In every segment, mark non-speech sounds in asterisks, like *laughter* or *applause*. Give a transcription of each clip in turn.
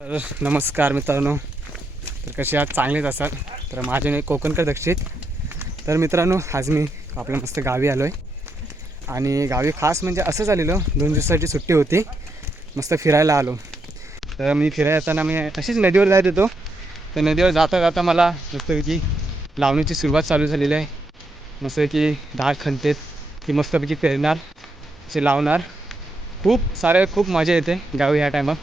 तर नमस्कार मित्रांनो. तर कसे आज चांगलेच असाल. तर माझे नाही कोकणकर दक्षित तर मित्रांनो आज मी आपल्या मस्त गावी आलो आहे आणि गावी खास म्हणजे असं झालेलं दोन दिवसाची सुट्टी होती. मस्त फिरायला आलो. तर मी फिरायला येताना मी अशीच नदीवर जात होतो. तर नदीवर जाता जाता मला मस्तपैकी लावणीची सुरुवात चालू झालेली आहे. मस्तपैकी दहा खंतेत ती मस्तपैकी पेरणार असे लावणार. खूप सारे खूप मजा येते गावी ह्या टायमात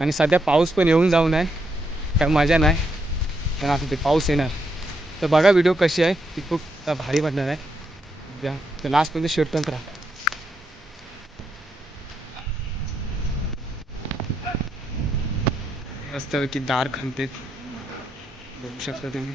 आणि सध्या पाऊस पण येऊन जाऊन आहे. काय मजा नाही. पण आता ते पाऊस येणार. तर बघा व्हिडिओ कशी आहे. ती खूप भारी वाटणार आहे. द्या. तर लास्टपर्यंत शेवटपर्यंत राहा. मस्तपैकी दार खणते. बघू शकता तुम्ही.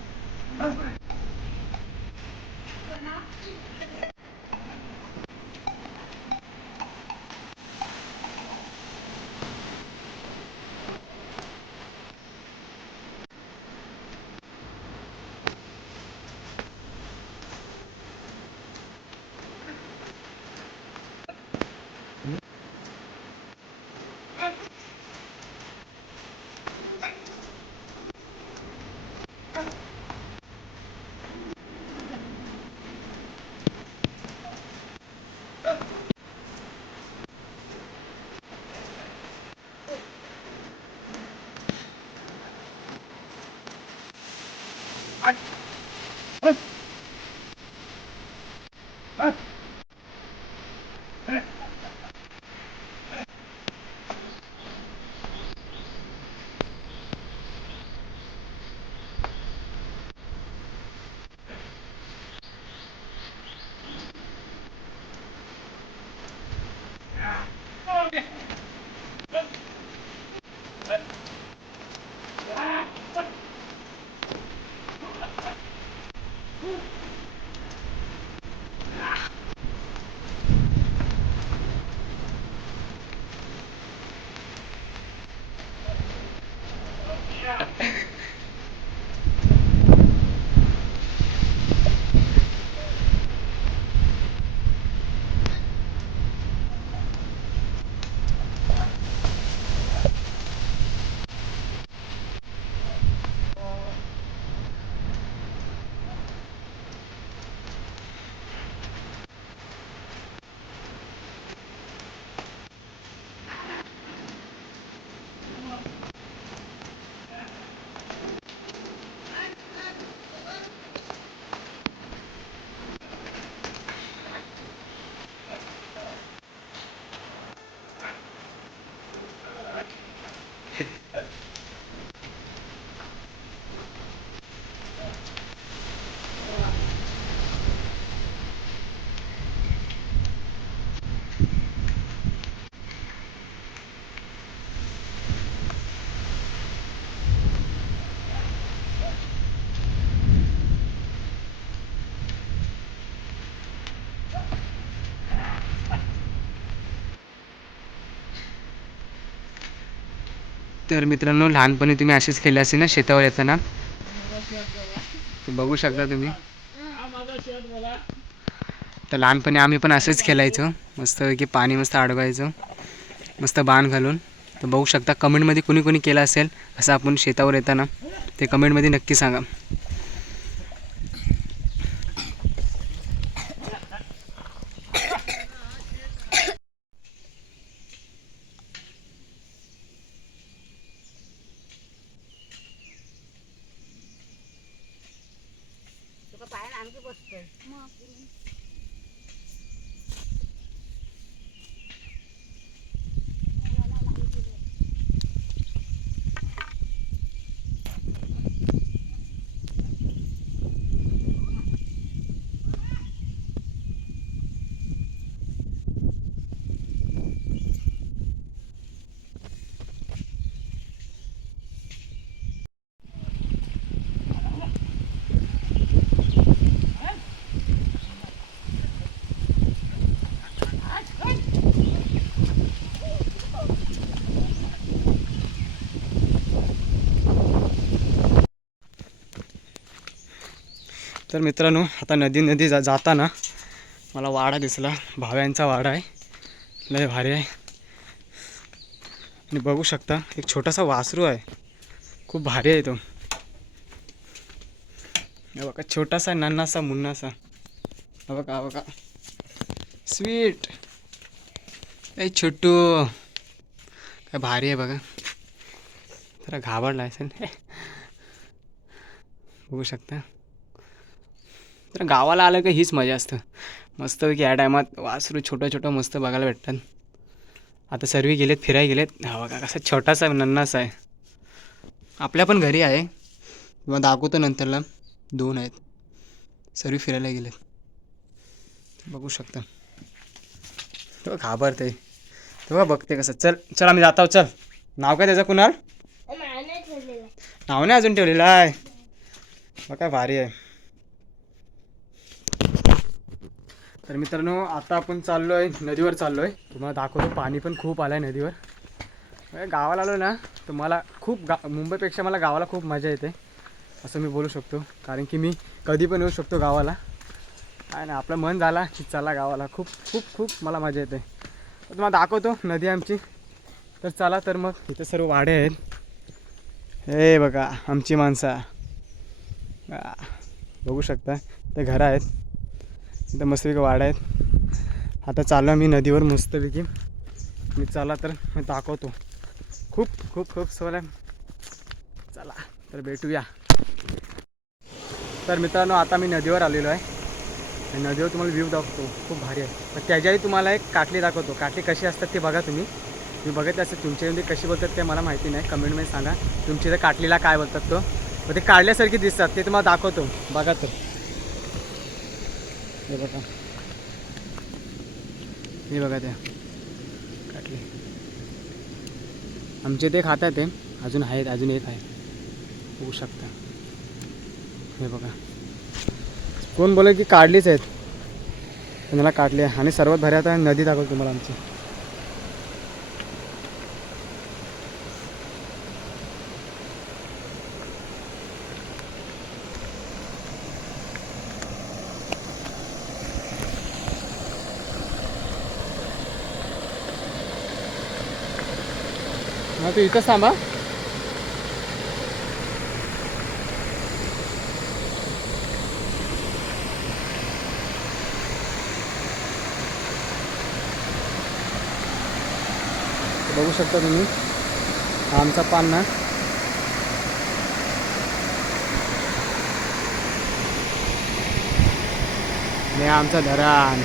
तर मित्रांनो लहानपणी तुम्ही असेच खेळले असेल ना शेतावर येताना? बघू शकता तुम्ही. तर लहानपणी आम्ही पण असंच खेळायचो. मस्त की पाणी मस्त अडवायचं मस्त बाण घालून. तर बघू शकता कमेंटमध्ये कुणी कुणी केलं असेल असं आपण शेतावर येताना ते कमेंटमध्ये नक्की सांगा. आणखी बसतोय. मग? तर मित्रांनो आता नदी नदी जा जाताना मला वाडा दिसला. भाव्यांचा वाडा आहे. लय भारी आहे. आणि बघू शकता एक छोटासा वासरू आहे. खूप भारी आहे तो. बघा छोटासा नन्नासा मुन्नासा. हा बघा बघा. स्वीट ए छोटू. काय भारी आहे बघा. जरा घाबरला असेल *laughs* बघू शकता. तर गावाला आलं का हीच मजा असतं. मस्तपैकी या टायमात वासरू छोटं छोटं मस्त बघायला भेटतात. आता सर्व गेलेत फिरायला गेलेत. हा बघा कसा छोटासा नन्नासा आहे. आपल्या पण घरी आहे. किंवा दाखवतो नंतरला. दोन आहेत. सर्व फिरायला गेलेत. बघू शकता. तेव्हा घाबरते. तेव्हा बघते कसं. चल चल आम्ही जातो चल. नाव काय त्याचं कुणाल? नाव नाही अजून ठेवलेलं आहे मग काय भारी आहे. तर मित्रांनो आता आपण चाललो आहे नदीवर चाललो आहे तुम्हाला दाखवतो पाणी पण खूप आलं आहे नदीवर म्हणजे गावाला आलो ना तर मला खूप गा मुंबईपेक्षा मला गावाला खूप मजा येते असं मी बोलू शकतो. कारण की मी कधी पण येऊ शकतो गावाला. काय आपलं मन झाला की चला गावाला. खूप खूप खूप मला मजा येते. तुम्हाला दाखवतो नदी आमची. तर चला तर मग इथे सर्व वाडे आहेत. हे बघा आमची माणसं. बघू शकता ते घरं आहेत. इथं मस्तपैकी वाडा आहेत. आता चाललो मी नदीवर मस्तपैकी मी चला तर मी दाखवतो. खूप खूप खूप सवय चला तर भेटूया. तर मित्रांनो आता मी नदीवर आलेलो आहे. आणि नदीवर तुम्हाला व्ह्यू दाखवतो. खूप भारी आहे. पण त्याच्याही तुम्हाला एक काटली दाखवतो. काटली कशी असतात ते बघा तुम्ही. मी बघत असं तुमच्यामध्ये कशी बोलतात ते मला माहिती नाही. कमेंटमध्ये सांगा. तुमच्या इथं काटलीला काय बोलतात तो. मग ते काढल्यासारखी दिसतात. ते तुम्हाला दाखवतो. बघा तर. हे बघा. हे बघा त्या. काटले. आमचे ते खातात ते. अजून आहेत अजून एक आहे. होऊ शकता. हे बघा. कोण बोले की काढलीच आहेत. त्यांना काढले काढली आणि सर्वात भारी आता नदी दाखवतो तुम्हाला आमची. तू इथंच थांबा. बघू शकता तुम्ही हा आमचा पान्ना आणि आमचा धरण.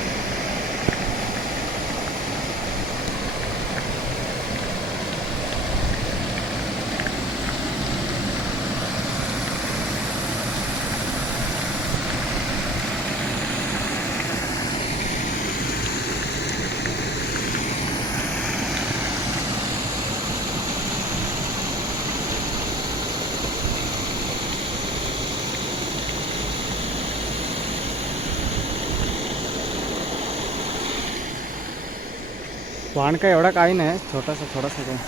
वाहन काय एवढा काही नाही छोटासा थोडासा काय